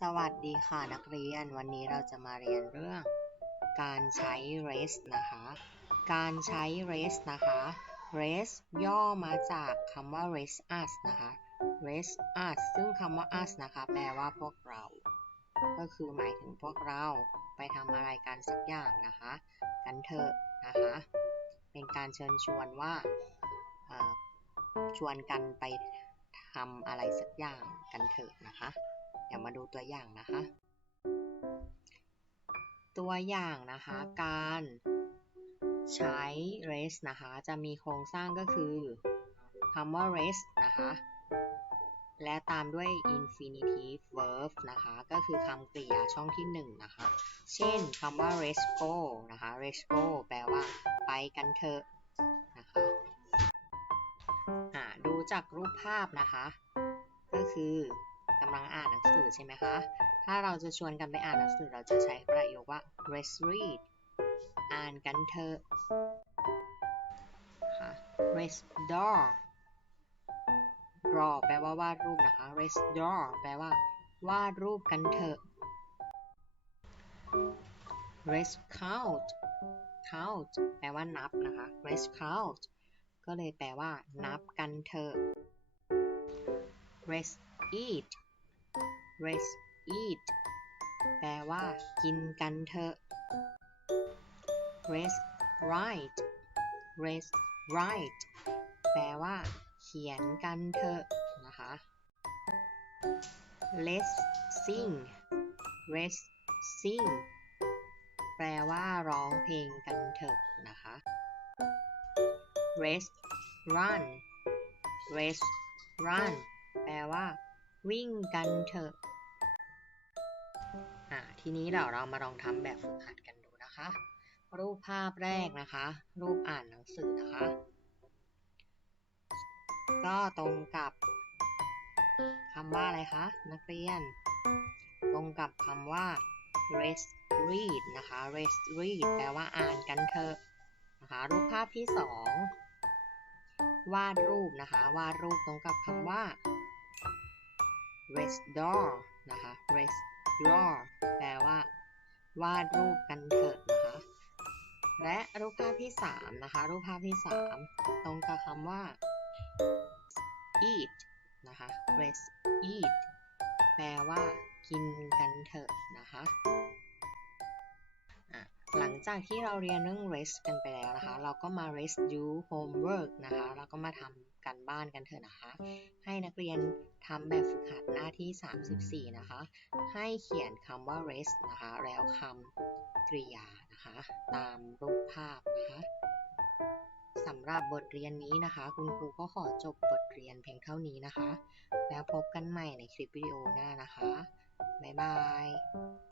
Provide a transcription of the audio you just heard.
สวัสดีค่ะนักเรียน วันนี้เราจะมาเรียนเรื่อง การใช้ rest นะคะ การใช้ rest นะคะ rest ย่อมาจากคำว่า rest us นะคะ rest us ซึ่งคำว่า us นะคะ แปลว่าพวกเรา ก็คือหมายถึงพวกเราไปทำอะไรกันสักอย่างนะคะ กันเถอะนะคะ เป็นการเชิญชวนว่าชวนกันไปทำอะไรสักอย่างกันเถอะนะคะ เดี๋ยวมาดูตัวอย่างนะคะ ตัวอย่างนะคะการใช้ rest นะคะ จะมีโครงสร้างก็คือคำว่า rest นะคะ และตามด้วย infinitive verb นะคะ ก็คือคำกริยาช่องที่หนึ่งนะคะ เช่นคำว่า let's go นะคะ let's go แปลว่า ไปกันเถอะนะคะดูจากรูปภาพนะคะ ก็คือ กำลังอ่านหนังสือใช่ไหมคะ ถ้าเราจะชวนกันไปอ่านหนังสือเราจะใช้ประโยคว่า let's read อ่านกันเถอะค่ะ let's draw draw แปลว่าวาดรูปนะคะ let's draw แปลว่าวาดรูปกันเถอะ let's count count แปลว่านับนะคะ let's count ก็เลยแปลว่านับกันเถอะ let's eat let's eat แปลว่า กินกันเถอะ let's write let's write แปลว่า เขียนกันเถอะนะคะ let's sing let's sing แปลว่าร้องเพลงกันเถอะนะคะ let's run let's run แปลว่า วิ่งกันเถอะ อะทีนี้เราเรามาลองทำแบบฝึกหัดกันดูนะคะ รูปภาพแรกนะคะ รูปอ่านหนังสือนะคะ ก็ตรงกับคำว่าอะไรคะ นักเรียน ตรงกับคำว่า rest read นะคะ rest read แปลว่าอ่านกันเถอะนะคะ รูปภาพที่สองวาดรูปนะคะ วาดรูปตรงกับคำว่า rest draw นะคะ rest draw แปลว่า วาดรูปกันเถอะนะคะ และรูปภาพที่สามนะคะ รูปภาพที่สามตรงกับคำว่า eat นะคะ rest eat แปลว่า กินกันเถอะนะคะะหลังจากที่เราเรียนเรื่อง rest กันไปแล้วนะคะ เราก็มา rest do homework นะคะแล้วก็มาทำกันบ้านกันเถอะนะคะ ให้นักเรียน ทำแบบฝึกหัดหน้าที่ 34 นะคะ ให้เขียนคำว่า rest นะคะ แล้วคำกริยานะคะ ตามรูปภาพนะคะสำหรับบทเรียนนี้นะคะ คุณครูก็ขอจบบทเรียนเพียงเท่านี้นะคะ แล้วพบกันใหม่ในคลิปวิดีโอหน้านะคะ บ๊ายบาย